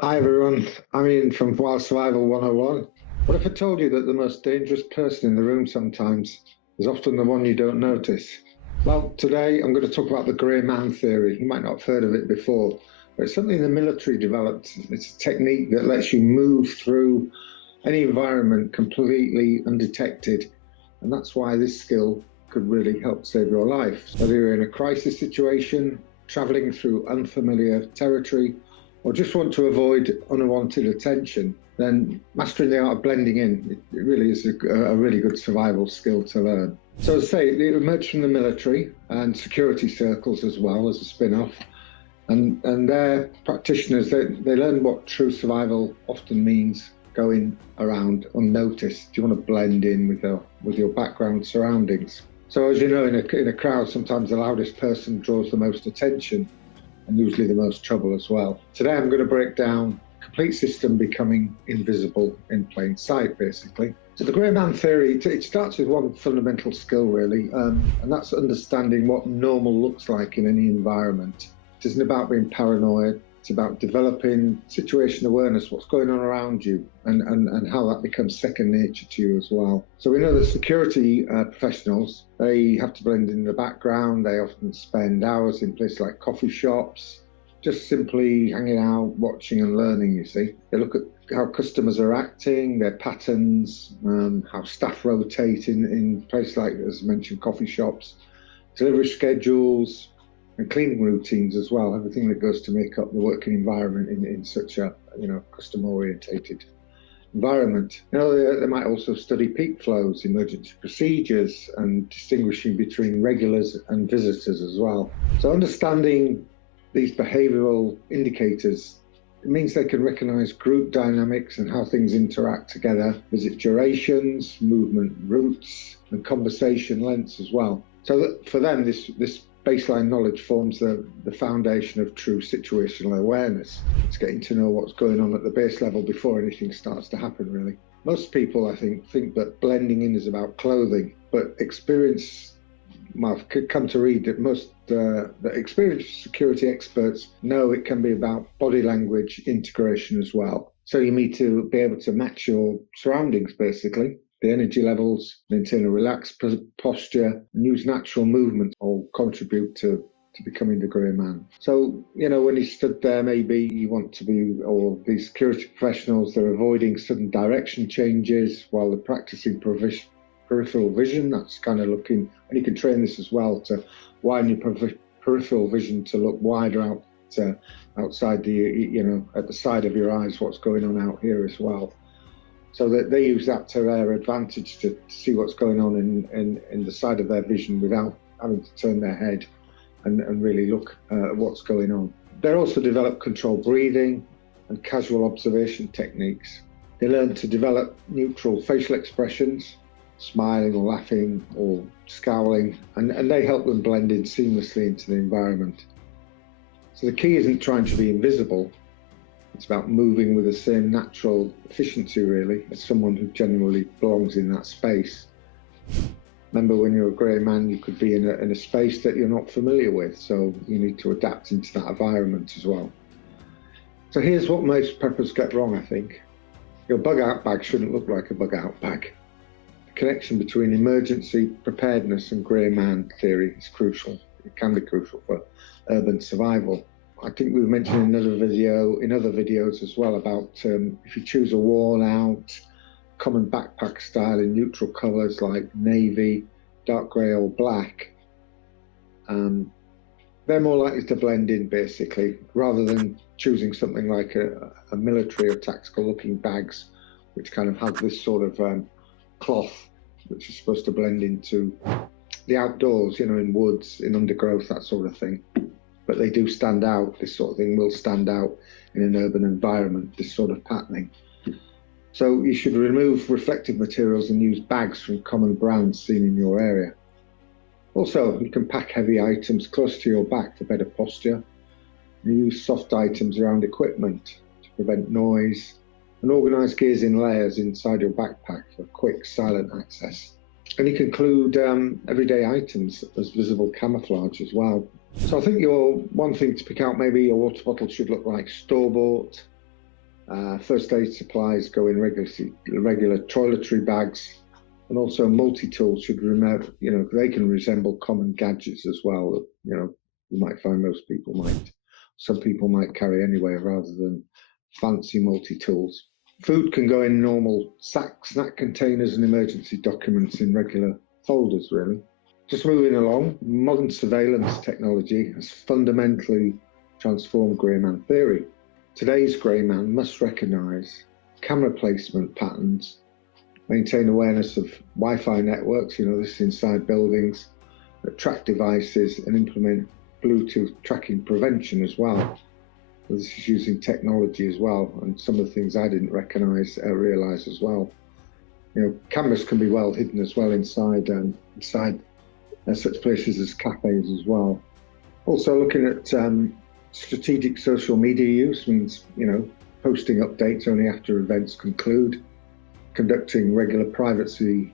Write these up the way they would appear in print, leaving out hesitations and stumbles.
Hi everyone, I'm Ian from Wild Survival 101. What if I told you that the most dangerous person in the room sometimes is often the one you don't notice? Well, today I'm going to talk about the grey man theory. You might not have heard of it before, but it's something the military developed. It's a technique that lets you move through any environment completely undetected, and that's why this skill could really help save your life. Whether you're in a crisis situation, traveling through unfamiliar territory, or just want to avoid unwanted attention, then mastering the art of blending in, it really is a really good survival skill to learn. So as I say, it emerged from the military and security circles as well as a spin-off. And their practitioners, they learn what true survival often means, going around unnoticed. You want to blend in with your background surroundings. So as you know, in a crowd, sometimes the loudest person draws the most attention, and usually the most trouble as well. Today I'm going to break down a complete system becoming invisible in plain sight, basically. So the grey man theory, it starts with one fundamental skill really, and that's understanding what normal looks like in any environment. It isn't about being paranoid, it's about developing situation awareness, what's going on around you, and how that becomes second nature to you as well. So we know that security professionals, they have to blend in the background. They often spend hours in places like coffee shops, just simply hanging out, watching and learning, you see. They look at how customers are acting, their patterns, how staff rotate in places like, as mentioned, coffee shops, delivery schedules, and cleaning routines as well, everything that goes to make up the working environment in such a customer-orientated environment. They might also study peak flows, emergency procedures, and distinguishing between regulars and visitors as well. So understanding these behavioral indicators, it means they can recognize group dynamics and how things interact together, visit durations, movement routes, and conversation lengths as well. So that for them, this baseline knowledge forms the foundation of true situational awareness. It's getting to know what's going on at the base level before anything starts to happen, really. Most people, I think that blending in is about clothing, but I've come to read that most the experienced security experts know it can be about body language integration as well. So you need to be able to match your surroundings, basically. The energy levels, maintain a relaxed posture, and use natural movement all contribute to becoming the grey man. So, when you stood there, maybe you want to be, or these security professionals, they're avoiding sudden direction changes while they're practicing peripheral vision. That's kind of looking, and you can train this as well, to widen your peripheral vision to look wider out outside at the side of your eyes, what's going on out here as well. So that they use that to their advantage to see what's going on in the side of their vision without having to turn their head and really look at what's going on. They also develop controlled breathing and casual observation techniques. They learn to develop neutral facial expressions, smiling or laughing or scowling, and they help them blend in seamlessly into the environment. So the key isn't trying to be invisible. It's about moving with the same natural efficiency, really, as someone who genuinely belongs in that space. Remember, when you're a grey man, you could be in a space that you're not familiar with, so you need to adapt into that environment as well. So here's what most preppers get wrong, I think. Your bug-out bag shouldn't look like a bug-out bag. The connection between emergency, preparedness and grey man theory is crucial. It can be crucial for urban survival. I think we mentioned in other videos as well about if you choose a worn out, common backpack style in neutral colours like navy, dark grey or black, they're more likely to blend in, basically, rather than choosing something like a military or tactical looking bags, which kind of have this sort of cloth, which is supposed to blend into the outdoors, in woods, in undergrowth, that sort of thing. But they do stand out. This sort of thing will stand out in an urban environment, this sort of patterning. So you should remove reflective materials and use bags from common brands seen in your area. Also, you can pack heavy items close to your back for better posture. And use soft items around equipment to prevent noise, and organise gears in layers inside your backpack for quick, silent access. And you can include everyday items as visible camouflage as well. So I think one thing to pick out, maybe your water bottle should look like store-bought. First aid supplies go in regular toiletry bags, and also multi-tools should remember, they can resemble common gadgets as well. You might find some people might carry anyway rather than fancy multi-tools. Food can go in normal snack containers and emergency documents in regular folders, really. Just moving along, modern surveillance technology has fundamentally transformed grey man theory. Today's grey man must recognise camera placement patterns, maintain awareness of Wi-Fi networks, this is inside buildings, track devices, and implement Bluetooth tracking prevention as well. So this is using technology as well, and some of the things I didn't realise as well. Cameras can be well hidden as well inside such places as cafes as well. Also looking at strategic social media use means, posting updates only after events conclude, conducting regular privacy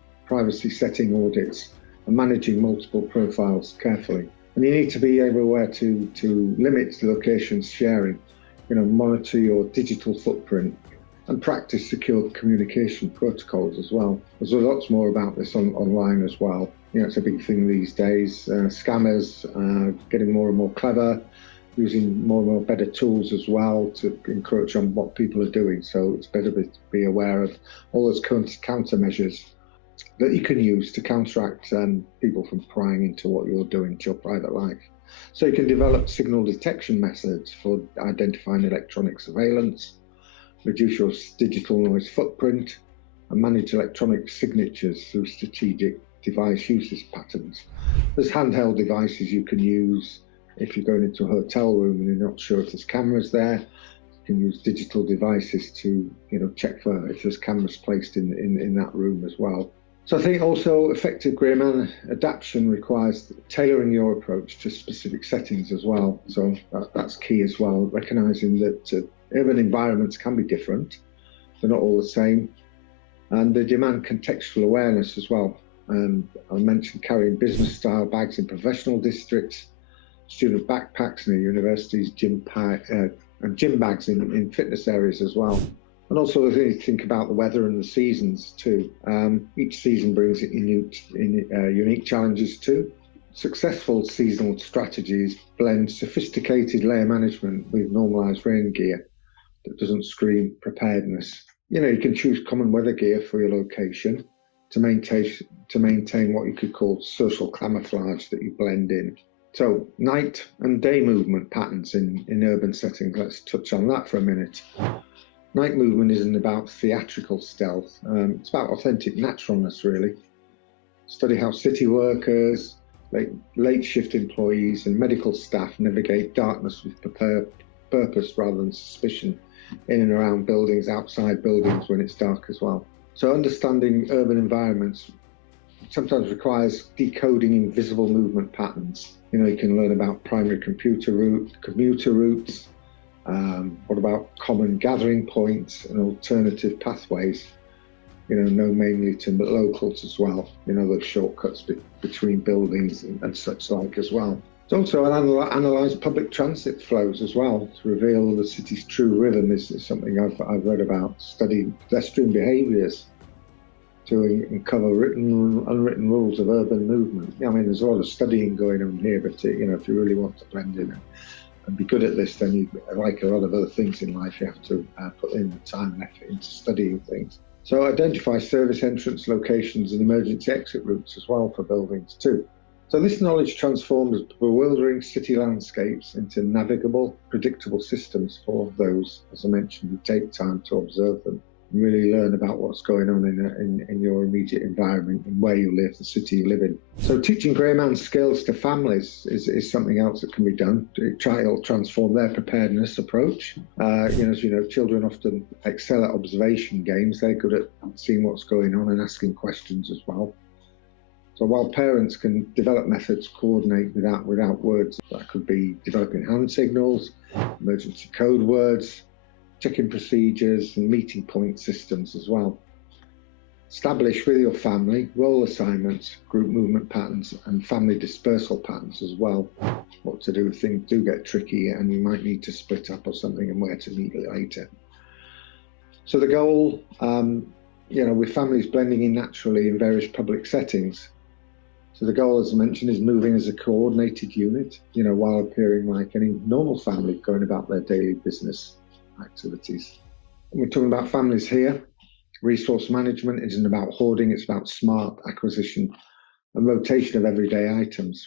setting audits, and managing multiple profiles carefully. And you need to be aware to limit the locations sharing, monitor your digital footprint, and practice secure communication protocols as well. There's lots more about this online as well. It's a big thing these days. Scammers getting more and more clever, using more and more better tools as well to encroach on what people are doing. So it's better to be aware of all those countermeasures that you can use to counteract people from prying into what you're doing to your private life. So you can develop signal detection methods for identifying electronic surveillance, reduce your digital noise footprint, and manage electronic signatures through strategic device usage patterns. There's handheld devices you can use if you're going into a hotel room and you're not sure if there's cameras there. You can use digital devices to check for if there's cameras placed in that room as well. So I think also effective grey man adaptation requires tailoring your approach to specific settings as well. So that's key as well, recognising that urban environments can be different. They're not all the same. And they demand contextual awareness as well. I mentioned carrying business style bags in professional districts, student backpacks in the universities, and gym bags in fitness areas as well. And also think about the weather and the seasons too. Each season brings unique challenges too. Successful seasonal strategies blend sophisticated layer management with normalised rain gear that doesn't scream preparedness. You can choose common weather gear for your location to maintain what you could call social camouflage that you blend in. So night and day movement patterns in urban settings, let's touch on that for a minute. Night movement isn't about theatrical stealth, it's about authentic naturalness really. Study how city workers, late shift employees and medical staff navigate darkness with purpose rather than suspicion in and around buildings, outside buildings when it's dark as well. So understanding urban environments sometimes requires decoding invisible movement patterns. You can learn about primary commuter routes, what about common gathering points and alternative pathways, known mainly to locals as well, those shortcuts between buildings and such like as well. It's also analyse public transit flows as well to reveal the city's true rhythm is something I've read about. Study pedestrian behaviours to uncover written and unwritten rules of urban movement. There's a lot of studying going on here, but if you really want to blend in and be good at this, then you, like a lot of other things in life, you have to put in the time and effort into studying things. So identify service entrance locations and emergency exit routes as well for buildings too. So this knowledge transforms bewildering city landscapes into navigable, predictable systems for those, as I mentioned, who take time to observe them and really learn about what's going on in your immediate environment and where you live, the city you live in. So teaching grey man skills to families is something else that can be done. It'll transform their preparedness approach. As you know, children often excel at observation games. They're good at seeing what's going on and asking questions as well. So while parents can develop methods coordinate without words, that could be developing hand signals, emergency code words, check-in procedures and meeting point systems as well. Establish with your family role assignments, group movement patterns and family dispersal patterns as well. What to do if things do get tricky and you might need to split up or something and where to meet later. So the goal, with families blending in naturally in various public settings. So the goal, as I mentioned, is moving as a coordinated unit, while appearing like any normal family going about their daily business activities. And we're talking about families here. Resource management isn't about hoarding, it's about smart acquisition and rotation of everyday items.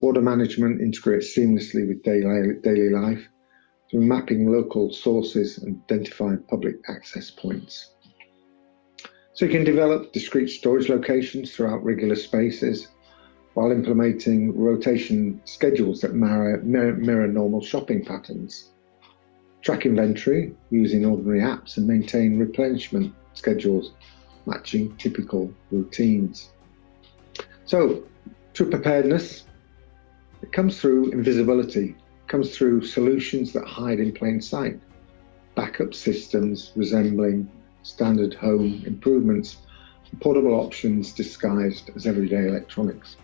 Water management integrates seamlessly with daily life through mapping local sources and identifying public access points. So you can develop discrete storage locations throughout regular spaces while implementing rotation schedules that mirror normal shopping patterns. Track inventory using ordinary apps and maintain replenishment schedules matching typical routines. So, true preparedness, it comes through invisibility, it comes through solutions that hide in plain sight, backup systems resembling standard home improvements, and portable options disguised as everyday electronics.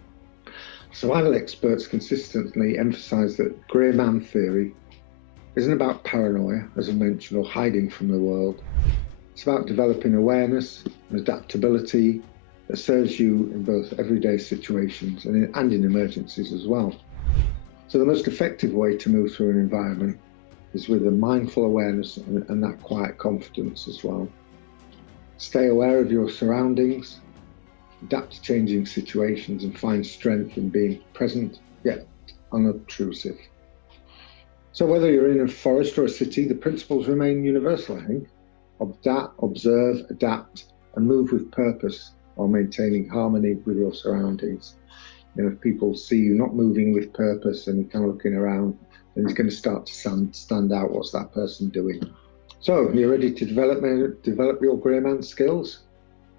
Survival experts consistently emphasize that grey man theory isn't about paranoia, as I mentioned, or hiding from the world. It's about developing awareness and adaptability that serves you in both everyday situations and in emergencies as well. So the most effective way to move through an environment is with a mindful awareness and that quiet confidence as well. Stay aware of your surroundings, adapt to changing situations, and find strength in being present yet unobtrusive. So whether you're in a forest or a city, the principles remain universal, I think. Observe, adapt, and move with purpose while maintaining harmony with your surroundings. If people see you not moving with purpose and you're kind of looking around, then it's going to start to stand out. What's that person doing? So you're ready to develop your grey man skills?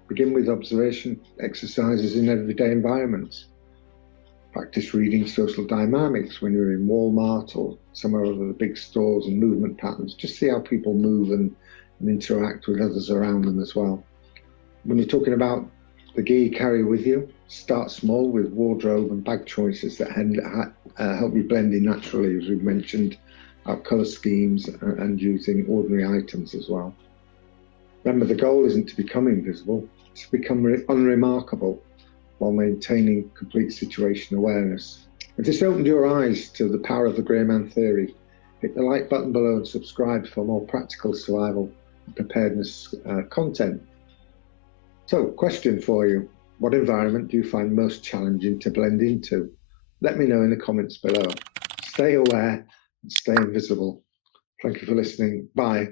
Begin with observation exercises in everyday environments. Practice reading social dynamics when you're in Walmart or somewhere other the big stores and movement patterns. Just see how people move and interact with others around them as well. When you're talking about the gear you carry with you, start small with wardrobe and bag choices that help you blend in naturally, as we've mentioned, our colour schemes and using ordinary items as well. Remember, the goal isn't to become invisible, it's to become unremarkable while maintaining complete situation awareness. If this opened your eyes to the power of the grey man theory, hit the like button below and subscribe for more practical survival and preparedness content. So, question for you. What environment do you find most challenging to blend into? Let me know in the comments below. Stay aware and stay invisible. Thank you for listening. Bye.